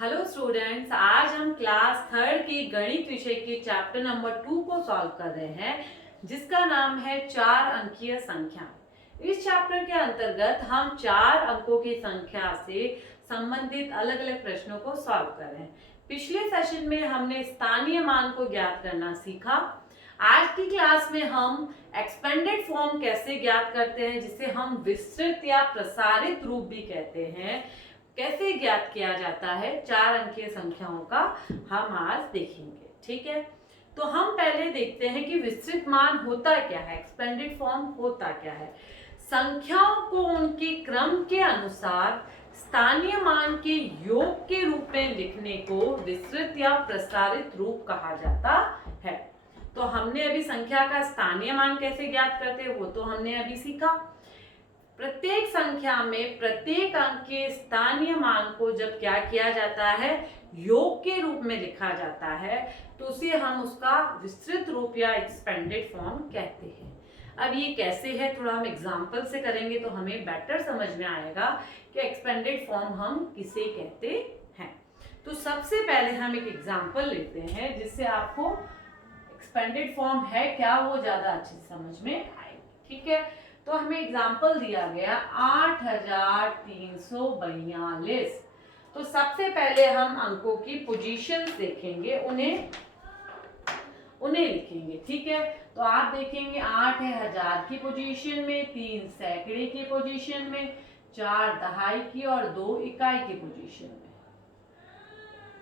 Hello students, आज हम class third की गणित विषय के चैप्टर नंबर 2 को सॉल्व कर रहे हैं, जिसका नाम है 4 अंकीय संख्या। इस चैप्टर के अंतर्गत हम 4 अंकों की संख्या से संबंधित अलग अलग प्रश्नों को सॉल्व कर रहे हैं। पिछले सेशन में हमने स्थानीय मान को ज्ञात करना सीखा। आज की क्लास में हम एक्सपेंडेड फॉर्म कैसे ज्ञात करते हैं, जिसे हम विस्तृत या प्रसारित रूप भी कहते हैं, कैसे ज्ञात किया जाता है 4 अंकीय संख्याओं का, हम आज देखेंगे। ठीक है, तो हम पहले देखते हैं कि विस्तृत मान होता क्या है, एक्सपेंडेड फॉर्म होता क्या है। संख्याओं को उनके क्रम के अनुसार स्थानीय मान के योग के रूप में लिखने को विस्तृत या प्रसारित रूप कहा जाता है। तो हमने अभी संख्या का स्थानीय मान कैसे ज्ञात करते हैं वो तो हमने अभी सीखा। प्रत्येक संख्या में प्रत्येक अंक के स्थानीय मान को जब क्या किया जाता है, योग के रूप में लिखा जाता है, तो उसे हम उसका विस्तृत रूप या एक्सपेंडेड फॉर्म कहते हैं। अब ये कैसे है, थोड़ा हम एग्जांपल से करेंगे तो हमें बेटर समझ में आएगा कि एक्सपेंडेड फॉर्म हम किसे कहते हैं। तो सबसे पहले हम एक एग्जांपल लेते हैं जिससे आपको एक्सपेंडेड फॉर्म है क्या वो ज्यादा अच्छी समझ में आएगी। ठीक है, तो हमें एग्जाम्पल दिया गया 8342। तो सबसे पहले हम अंकों की पोजीशंस देखेंगे, उन्हें लिखेंगे। ठीक है, तो आप देखेंगे 8 है हजार की पोजीशन में, 3 सैकड़े की पोजीशन में, 4 दहाई की और 2 इकाई की पोजीशन में।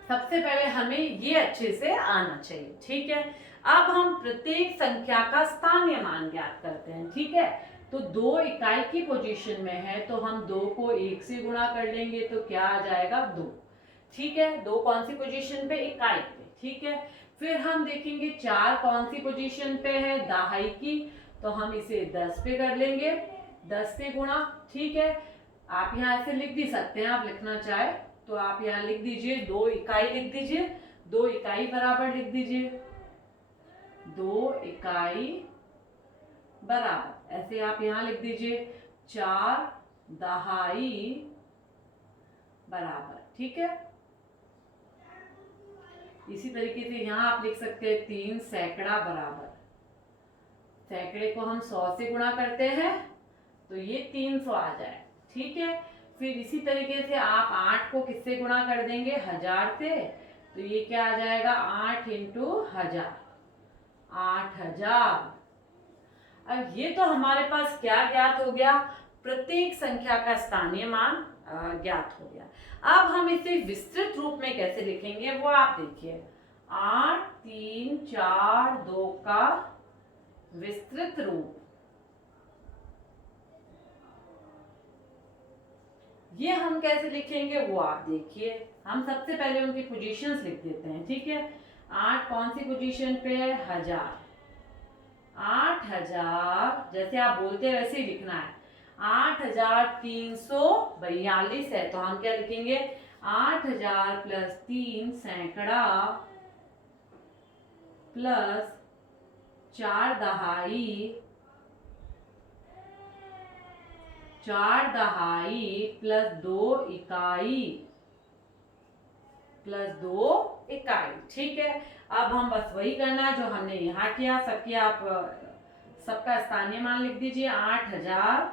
सबसे पहले हमें ये अच्छे से आना चाहिए। ठीक है, अब हम प्रत्येक संख्या का स्थानीय मान ज्ञात करते हैं। ठीक है, तो 2 इकाई की पोजीशन में है तो हम 2 को 1 से गुणा कर लेंगे तो क्या आ जाएगा 2। ठीक है, 2 कौन सी पोजीशन पे, इकाई पे। ठीक है, फिर हम देखेंगे 4 कौन सी पोजीशन पे है, दहाई की, तो हम इसे 10 पे कर लेंगे, 10 से गुणा। ठीक है, आप यहाँ ऐसे लिख भी सकते हैं, आप लिखना चाहे तो आप यहाँ लिख दीजिए 2 इकाई लिख दीजिए, 2 इकाई बराबर लिख दीजिए, 2 इकाई बराबर, ऐसे आप यहां लिख दीजिए 4 दहाई बराबर। ठीक है, इसी तरीके से यहां आप लिख सकते हैं 3 सैकड़ा बराबर, सैकड़े को हम 100 से गुणा करते हैं तो ये 300 आ जाए। ठीक है, फिर इसी तरीके से आप 8 को किससे गुणा कर देंगे, 1000 से, तो ये क्या आ जाएगा 8 इंटू 1000, 8000। अब ये तो हमारे पास क्या ज्ञात हो गया, प्रत्येक संख्या का स्थानीय मान ज्ञात हो गया। अब हम इसे विस्तृत रूप में कैसे लिखेंगे वो आप देखिए, 8 3 4 2 का विस्तृत रूप, ये हम कैसे लिखेंगे वो आप देखिए। हम सबसे पहले उनकी पोजीशंस लिख देते हैं। ठीक है, 8 कौन सी पोजीशन पे है, 1000, 8000 जैसे आप बोलते हैं वैसे ही लिखना है। 8342 है तो हम क्या लिखेंगे, 8000 प्लस 3 सैकड़ा प्लस 4 दहाई, 4 दहाई प्लस 2 इकाई, प्लस 2 इकाई। ठीक है, अब हम बस वही करना है जो हमने यहाँ किया, सबकी आप सबका स्थानीय मान लिख दीजिए, 8000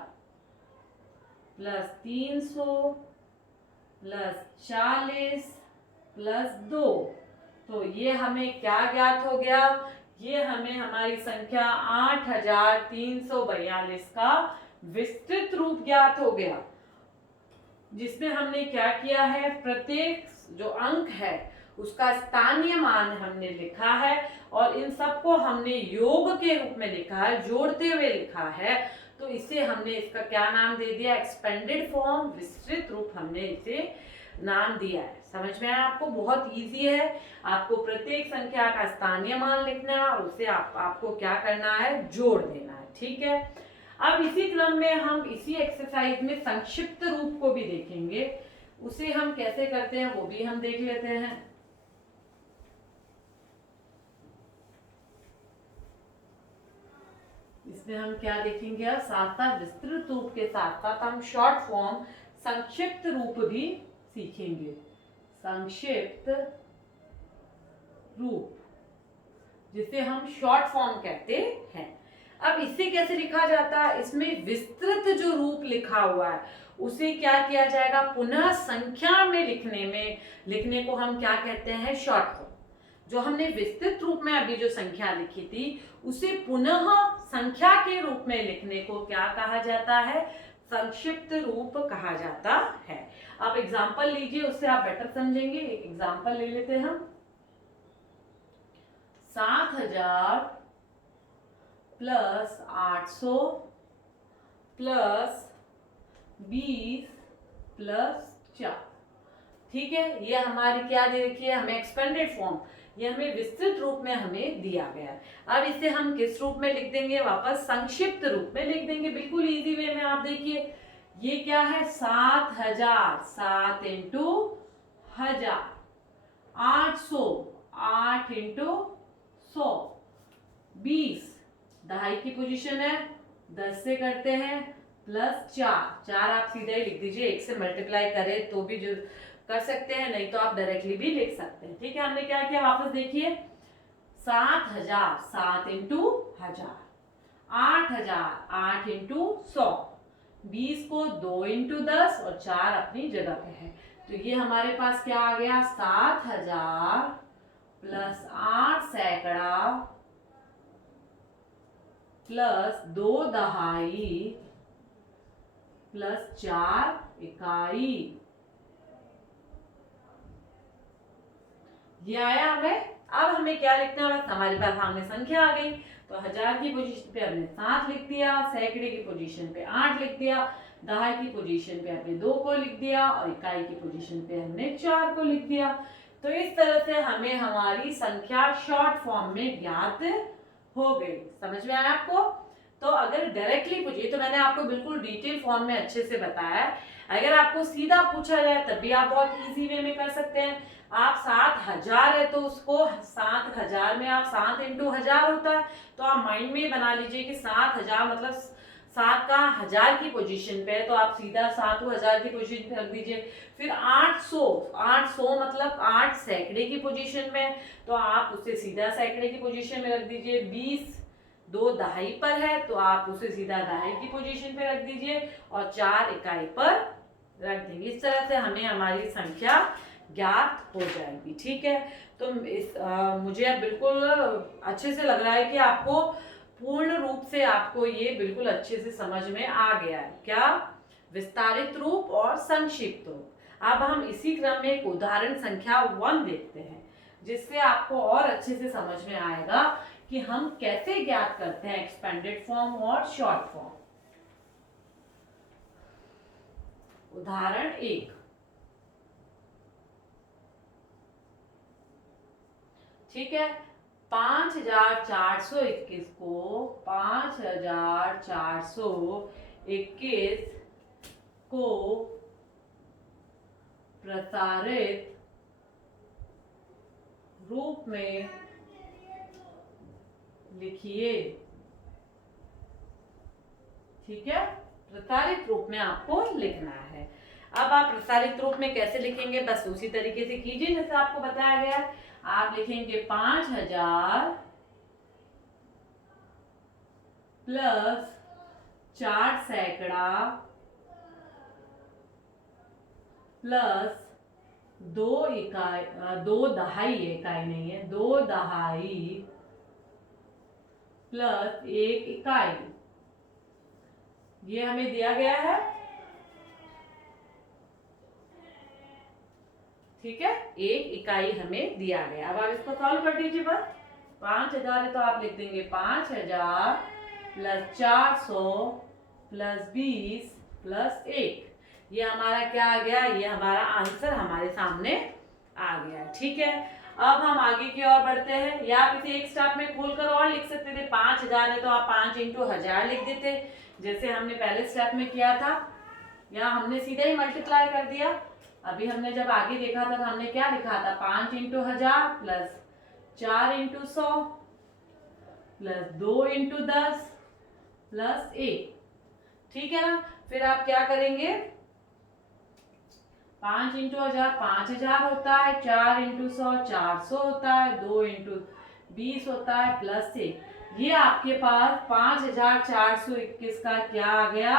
प्लस 300 प्लस 40 प्लस 2, तो ये हमें क्या ज्ञात हो गया, ये हमें हमारी संख्या 8342 का विस्तृत रूप ज्ञात हो गया, जिसमें हमने क्या किया है, प्रत्येक जो अंक है उसका स्थानीय मान हमने लिखा है और इन सबको हमने योग के रूप में लिखा है, जोड़ते हुए लिखा है, तो इसे हमने इसका क्या नाम दे दिया, एक्सपेंडेड फॉर्म, विस्तृत रूप हमने इसे नाम दिया है। समझ में आया आपको, बहुत इजी है। आपको प्रत्येक संख्या का स्थानीय मान लिखना है और उसे आपको क्या करना है, जोड़ देना है। ठीक है, अब इसी क्रम में हम इसी एक्सरसाइज में संक्षिप्त रूप को भी देखेंगे, उसे हम कैसे करते हैं वो भी हम देख लेते हैं। इसमें हम क्या देखेंगे, अब साथ साथ विस्तृत रूप के साथ साथ हम शॉर्ट फॉर्म संक्षिप्त रूप भी सीखेंगे। संक्षिप्त रूप, जिसे हम शॉर्ट फॉर्म कहते हैं। अब इसे कैसे लिखा जाता है? इसमें विस्तृत जो रूप लिखा हुआ है उसे क्या किया जाएगा? पुनः संख्या में लिखने को हम क्या कहते हैं? Short form. जो हमने विस्तृत रूप में अभी जो संख्या लिखी थी उसे पुनः संख्या के रूप में लिखने को क्या कहा जाता है? संक्षिप्त रूप कहा जाता है। आप एग्जाम्पल लीजिए, उससे आप बेटर समझेंगे। एक एग्जाम्पल ले लेते हैं हम। 7000 प्लस 800 प्लस 20 प्लस 4। ठीक है, ये हमारी क्या दे रखी है? हमें एक्सपेंडेड फॉर्म, ये हमें विस्तृत रूप में हमें दिया गया है। अब इसे हम किस रूप में लिख देंगे? वापस संक्षिप्त रूप में लिख देंगे, बिल्कुल इजी वे में। आप देखिए ये क्या है? 7000, 7 इंटू 1000, 800, 8 इंटू 100, 20 दहाई की पोजीशन है, 10 से करते हैं, प्लस 4 आप सीधे ही लिख दीजिए। 1 से मल्टीप्लाई करें तो भी जो कर सकते हैं, नहीं तो आप डायरेक्टली भी लिख सकते हैं। ठीक है, हमने क्या किया? वापस देखिए 7000, 7 इंटू 1000, 8000, 8 इंटू 100, 20 को 2 इंटू 10 और 4 अपनी जगह पे है। तो ये हमारे पास क्या आ गया? 7000 प्लस 8 सैकड़ा प्लस 2 दहाई प्लस 4 इकाई। ये आया हमें। अब हमें क्या लिखना है? हमारे पास सामने संख्या आ गई, तो 1000 की पोजीशन पे हमने 7 लिख दिया, सैकड़े की पोजीशन पे 8 लिख दिया, दहाई की पोजीशन पे हमने 2 को लिख दिया और इकाई की पोजीशन पे हमने 4 को लिख दिया। तो इस तरह से हमें हमारी संख्या शॉर्ट फॉर्म में ज्ञात हो गई। समझ में आया आपको? तो अगर डायरेक्टली पूछिए तो मैंने आपको बिल्कुल डिटेल फॉर्म में अच्छे से बताया है। अगर आपको सीधा पूछा जाए तब भी आप बहुत इजी वे में कर सकते हैं। आप 7000 है तो उसको 7000 में आप 7 इंटू 1000 होता है, तो आप माइंड में बना लीजिए कि 7000 मतलब 7 का 1000 की पोजीशन पे है, तो आप सीधा 7 को 1000 की पोजीशन पे रख दीजिए। फिर 800 मतलब 8 सैकड़े की पोजीशन में, तो आप उसे सीधा सैकड़े की पोजीशन में रख दीजिए। 20 2 दहाई पर है तो आप उसे सीधा दहाई की पोजीशन पे रख दीजिए और 4 इकाई पर रख देंगे। इस तरह से हमें हमारी संख्या ज्ञात हो जाएगी। ठीक है, तो मुझे अब बिल्कुल अच्छे से लग रहा है कि आपको पूर्ण रूप से आपको ये बिल्कुल अच्छे से समझ में आ गया है। क्या? विस्तारित रूप और संक्षिप्त रूप। अब हम इसी क्रम में एक उदाहरण संख्या 1 देखते हैं, जिससे आपको और अच्छे से समझ में आएगा कि हम कैसे ज्ञात करते हैं एक्सपेंडेड फॉर्म और शॉर्ट फॉर्म। उदाहरण 1। ठीक है, 5421 को 5421 को प्रसारित रूप में लिखिए। ठीक है, प्रसारित रूप में आपको लिखना है। अब आप प्रसारित रूप में कैसे लिखेंगे? बस उसी तरीके से कीजिए जैसे आपको बताया गया है। आप लिखेंगे 5000 प्लस 4 सैकड़ा प्लस 2 इकाई, 2 दहाई, इकाई नहीं है, 2 दहाई प्लस 1 इकाई, ये हमें दिया गया है। ठीक है, 1 इकाई हमें दिया गया। अब आप इसको सॉल्व कर दीजिए। बस 5000 है तो आप लिख देंगे 5000 प्लस 400 प्लस 20 प्लस 1। ये हमारा क्या आ गया? ये हमारा आंसर हमारे सामने आ गया। ठीक है, अब हम आगे की ओर बढ़ते हैं। या आप इसे एक स्टेप में खोलकर और लिख सकते थे। 5000 है तो आप 5 इंटू 1000 लिख देते, जैसे हमने पहले स्टेप में किया था। या हमने सीधे ही मल्टीप्लाई कर दिया। अभी हमने जब आगे देखा था तो हमने क्या लिखा था? 5 into 1000 plus 4 into 100 plus 2 into 10 plus 1। ठीक है ना? फिर आप क्या करेंगे? 5 इंटू 1000 5000 होता है, 4 इंटू 100 400 होता है, 2 इंटू 20 होता है, प्लस 1। ये आपके पास 5421 का क्या आ गया,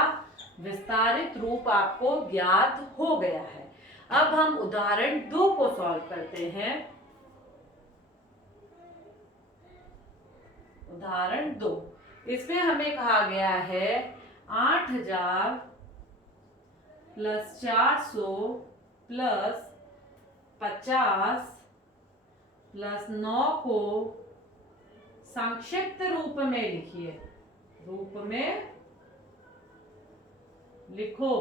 विस्तारित रूप आपको ज्ञात हो गया है। अब हम उदाहरण 2 को सॉल्व करते हैं। उदाहरण 2, इसमें हमें कहा गया है 8000 प्लस 400 प्लस 50 प्लस 9 को संक्षिप्त रूप में लिखिए। रूप में लिखो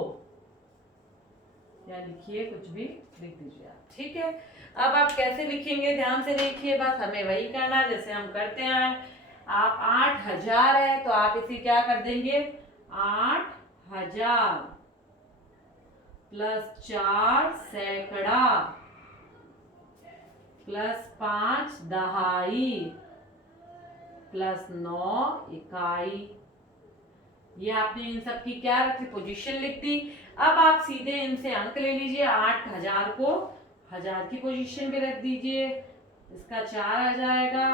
या लिखिए, कुछ भी लिख दीजिए आप, ठीक है। अब आप कैसे लिखेंगे ध्यान से देखिए, बस हमें वही करना है जैसे हम करते हैं। आप 8000 है तो आप इसे क्या कर देंगे, 8000 प्लस 4 सैकड़ा प्लस 5 दहाई प्लस 9 इकाई। ये आपने इन सब की क्या रखी, पोजीशन लिख दी। अब आप सीधे इनसे अंक ले लीजिए। 8000 को 1000 की पोजीशन पे रख दीजिए, इसका 4 आ जाएगा,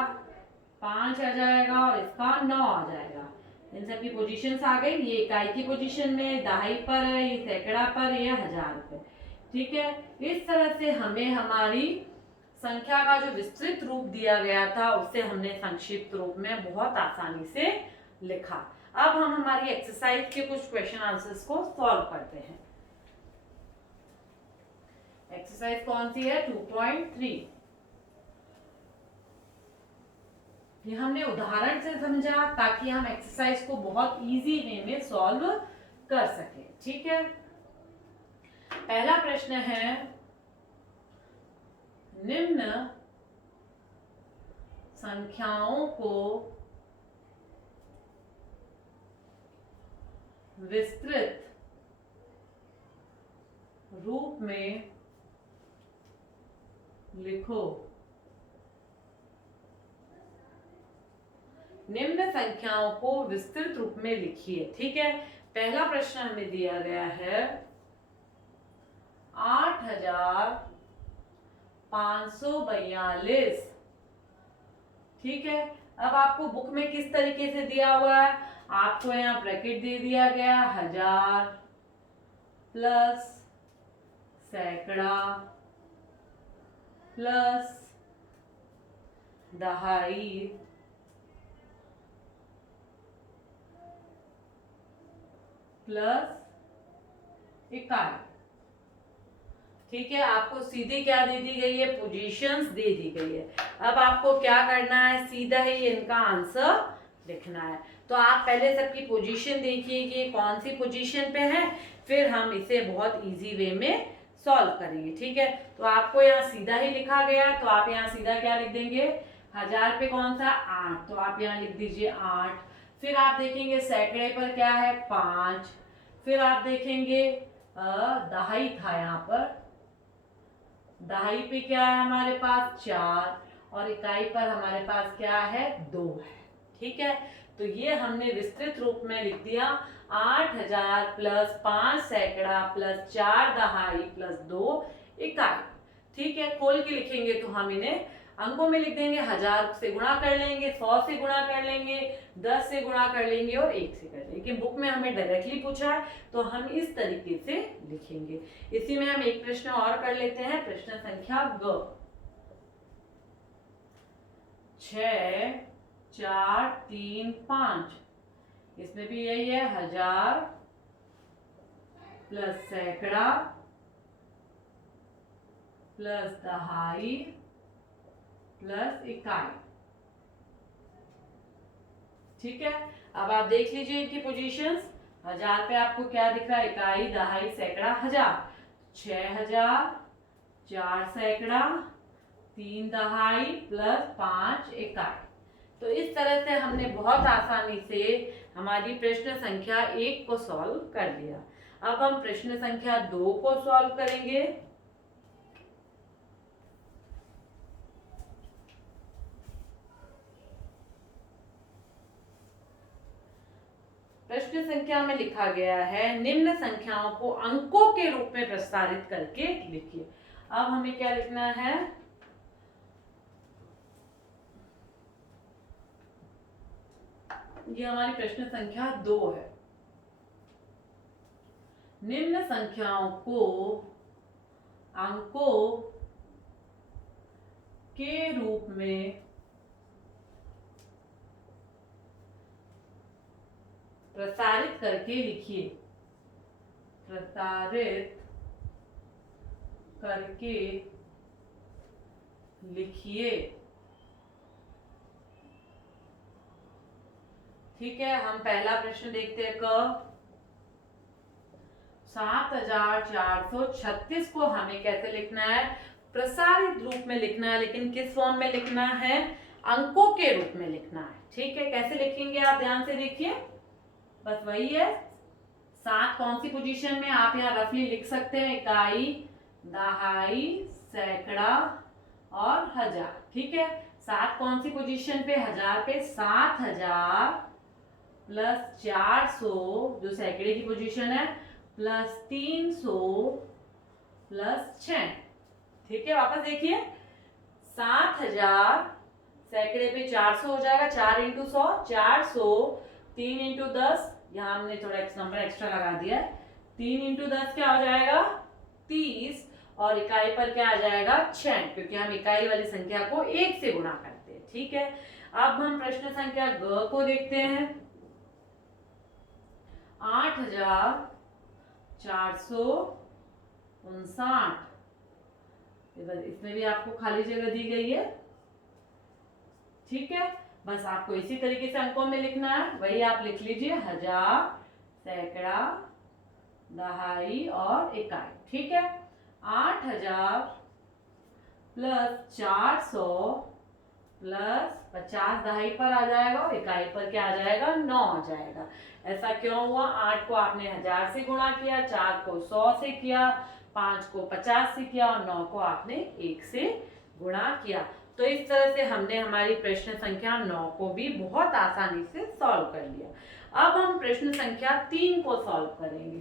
5 आ जाएगा और इसका 9 आ जाएगा। इन सब की पोजीशंस आ गई। ये इकाई की पोजीशन में, दहाई पर है, ये सैकड़ा पर, ये 1000 पे, ठीक है। इस तरह से हमें हमारी संख्या का जो विस्तृत रूप दिया गया था उससे हमने संक्षिप्त रूप में बहुत आसानी से लिखा। अब हम हमारी एक्सरसाइज के कुछ क्वेश्चन आंसर्स को सॉल्व करते हैं। एक्सरसाइज कौन सी है, 2.3। ये हमने उदाहरण से समझा ताकि हम एक्सरसाइज को बहुत इजी वे में सॉल्व कर सके, ठीक है। पहला प्रश्न है, निम्न संख्याओं को विस्तृत रूप में लिखो। निम्न संख्याओं को विस्तृत रूप में लिखिए, ठीक है। पहला प्रश्न हमें दिया गया है 8542, ठीक है। अब आपको बुक में किस तरीके से दिया हुआ है, आपको यहाँ ब्रैकेट दे दिया गया 1000 प्लस सैकड़ा प्लस दहाई प्लस इकाई, ठीक है। आपको सीधी क्या दे दी गई है, पोजीशंस दे दी गई है। अब आपको क्या करना है, सीधा ही इनका आंसर लिखना है। तो आप पहले सबकी पोजीशन देखिए कि कौन सी पोजीशन पे है, फिर हम इसे बहुत इजी वे में सॉल्व करेंगे, ठीक है। तो आपको यहाँ सीधा ही लिखा गया, तो आप यहाँ सीधा क्या लिख देंगे, 1000 पे कौन सा 8, तो आप यहाँ लिख दीजिए 8। फिर आप देखेंगे सैकड़े पर क्या है 5, फिर आप देखेंगे दहाई था, यहाँ पर दहाई पे क्या है हमारे पास 4 और इकाई पर हमारे पास क्या है 2 है, ठीक है। तो ये हमने विस्तृत रूप में लिख दिया 8000 प्लस 5 सैकड़ा प्लस 4 दहाई प्लस 2 इकाई, ठीक है। खोल के लिखेंगे तो हम इन्हें अंकों में लिख देंगे, 1000 से गुणा कर लेंगे, 100 से गुणा कर लेंगे, 10 से गुणा कर लेंगे और 1 से कर लेंगे। लेकिन बुक में हमें डायरेक्टली पूछा है तो हम इस तरीके से लिखेंगे। इसी में हम एक प्रश्न और कर लेते हैं, प्रश्न संख्या ग, 6 4 3 5। इसमें भी यही है 1000 प्लस सैकड़ा प्लस दहाई प्लस इकाई, ठीक है। अब आप देख लीजिए इनकी पोजीशंस। 1000 पे आपको क्या दिख रहा है, इकाई दहाई सैकड़ा 1000, 6000 4 सैकड़ा 3 दहाई प्लस 5 इकाई। तो इस तरह से हमने बहुत आसानी से हमारी प्रश्न संख्या 1 को सॉल्व कर लिया। अब हम प्रश्न संख्या 2 को सॉल्व करेंगे। प्रश्न संख्या में लिखा गया है निम्न संख्याओं को अंकों के रूप में प्रसारित करके लिखिए। अब हमें क्या लिखना है, ये हमारी प्रश्न संख्या 2 है। निम्न संख्याओं को अंकों के रूप में प्रसारित करके लिखिए। प्रसारित करके लिखिए। ठीक है, हम पहला प्रश्न देखते हैं। 7436 को हमें कैसे लिखना है, प्रसारित रूप में लिखना है, लेकिन किस फॉर्म में लिखना है, अंकों के रूप में लिखना है। ठीक है, कैसे लिखेंगे आप ध्यान से देखिए, बस वही है। 7 कौन सी पोजीशन में, आप यहाँ रफली लिख सकते हैं, इकाई, दहाई, सैकड़ा और हजार। ठीक है, 7 कौन सी पोजीशन पे, हजार पे। 7000 प्लस 400 जो सैकड़े की पोजीशन है, प्लस 300 प्लस 6। ठीक है, वापस देखिए, 7000 सैकड़े पे 400 हो जाएगा, 4 इंटू 100 400, 3 इंटू 10, यहाँ हमने थोड़ा नंबर एक्स्ट्रा लगा दिया है, 3 इंटू 10 क्या हो जाएगा 30, और इकाई पर क्या आ जाएगा 6, क्योंकि हम इकाई वाली संख्या को 1 से गुणा करते हैं। ठीक है, अब हम प्रश्न संख्या ग को देखते हैं। 8459, इसमें भी आपको खाली जगह दी गई है। ठीक है, बस आपको इसी तरीके से अंकों में लिखना है, वही आप लिख लीजिए, हजार, सैकड़ा, दहाई और इकाई। ठीक है, 8000 प्लस 400 प्लस 50 दहाई पर आ जाएगा और इकाई पर क्या आ जाएगा 9 आ जाएगा। ऐसा क्यों हुआ, 8 को आपने 1000 से गुणा किया, 4 को 100 से किया, 5 को 50 से किया और 9 को आपने 1 से गुणा किया। तो इस तरह से हमने हमारी प्रश्न संख्या 9 को भी बहुत आसानी से सॉल्व कर लिया। अब हम प्रश्न संख्या 3 को सॉल्व करेंगे।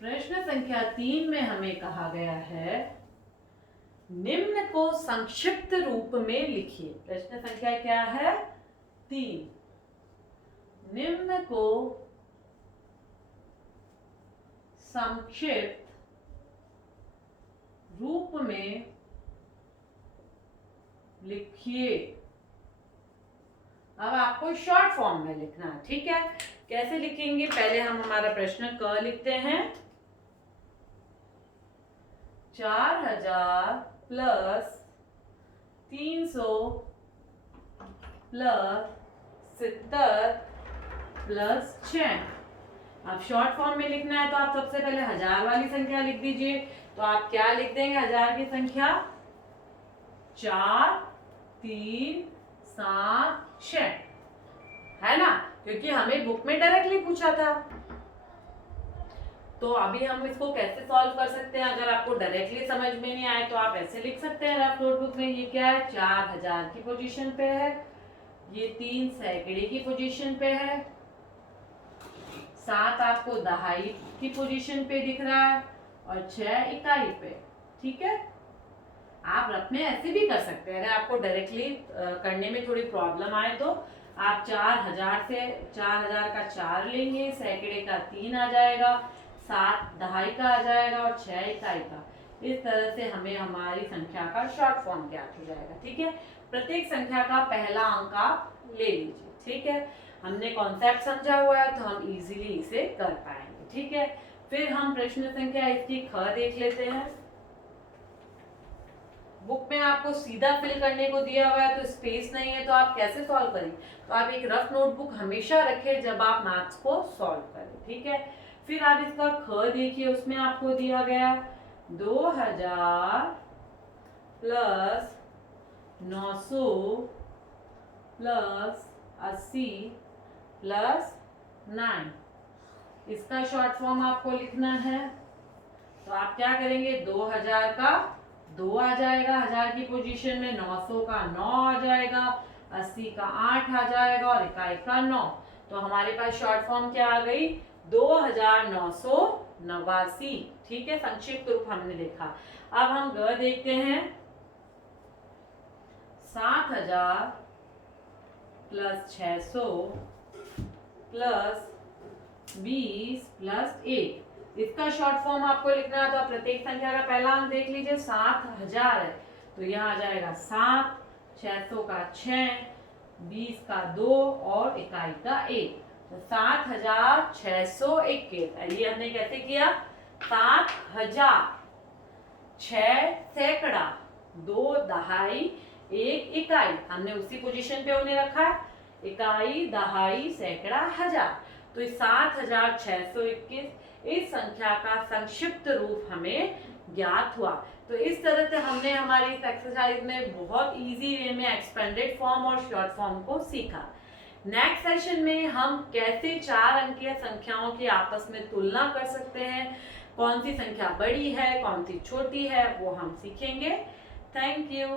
प्रश्न संख्या 3 में हमें कहा गया है निम्न को संक्षिप्त रूप में लिखिए। प्रश्न संख्या क्या है 3, निम्न को संक्षिप्त रूप में लिखिए। अब आपको शॉर्ट फॉर्म में लिखना है। ठीक है, कैसे लिखेंगे, पहले हम हमारा प्रश्न क लिखते हैं। 4000 प्लस 300 प्लस 70 प्लस 6। अब शॉर्ट फॉर्म में लिखना है तो आप सबसे पहले हजार वाली संख्या लिख दीजिए। तो आप क्या लिख देंगे, हजार की संख्या 4 3 7 6, है ना, क्योंकि हमें बुक में डायरेक्टली पूछा था। तो अभी हम इसको कैसे सॉल्व कर सकते हैं, अगर आपको डायरेक्टली समझ में नहीं आए तो आप ऐसे लिख सकते हैं रफ नोटबुक में। ये क्या है, 4000 की पोजीशन पे है, ये 3 सैकड़े की पोजीशन पे है, 7 आपको दहाई की पोजीशन पे दिख रहा है और 6 इकाई पे। ठीक है, आप रफ में ऐसे भी कर सकते हैं। अगर आपको डायरेक्टली करने में थोड़ी प्रॉब्लम आए तो आप 4000 से 4000 का 4 लेंगे, सैकड़े का 3 आ जाएगा, 7 दहाई का आ जाएगा और 6 इकाई का। इस तरह से हमें हमारी संख्या का शॉर्ट फॉर्म ज्ञात हो जाएगा। ठीक है, प्रत्येक संख्या का पहला अंक आप ले लीजिए। ठीक है, हमने कॉन्सेप्ट समझा हुआ है तो हम इजीली इसे कर पाएंगे। ठीक है, फिर हम प्रश्न संख्या इसकी ख देख लेते हैं। बुक में आपको सीधा फिल करने को दिया हुआ है तो स्पेस नहीं है, तो आप कैसे सॉल्व करेंगे, तो आप एक रफ नोटबुक हमेशा रखें जब आप मैथ्स को सॉल्व करें। ठीक है, फिर आप इसका ख देखिए, उसमें आपको दिया गया 2000 प्लस 900 प्लस 80 प्लस 9, इसका शॉर्ट फॉर्म आपको लिखना है। तो आप क्या करेंगे, 2000 का 2 आ जाएगा 1000 की पोजीशन में, 900 का 9 आ जाएगा, 80 का 8 आ जाएगा और इकाई का 9। तो हमारे पास शॉर्ट फॉर्म क्या आ गई, 2989। ठीक है, संक्षिप्त रूप हमने देखा। अब हम ग देखते हैं। 7000 प्लस 600 प्लस 20 प्लस 1। इसका शॉर्ट फॉर्म आपको लिखना है, तो प्रत्येक संख्या का पहला अंक देख लीजिए। 7000 है तो यहाँ आ जाएगा 7, 600 का 6, 20 का 2 और इकाई का 1। तो 7621। ये हमने कैसे किया, 7000, 6 सैकड़ा, 2 दहाई, 1 इकाई, हमने उसी पोजीशन पे उन्हें रखा है, इकाई, दहाई, सैकड़ा, हजार। तो 7621 इस संख्या का संक्षिप्त रूप हमें ज्ञात हुआ। तो इस तरह से हमने हमारी इस एक्सरसाइज में बहुत इजी वे में एक्सपेंडेड फॉर्म और शॉर्ट फॉर्म को सीखा। नेक्स्ट सेशन में हम कैसे 4 अंकीय संख्याओं की आपस में तुलना कर सकते हैं, कौन सी संख्या बड़ी है, कौन सी छोटी है, वो हम सीखेंगे। Thank you.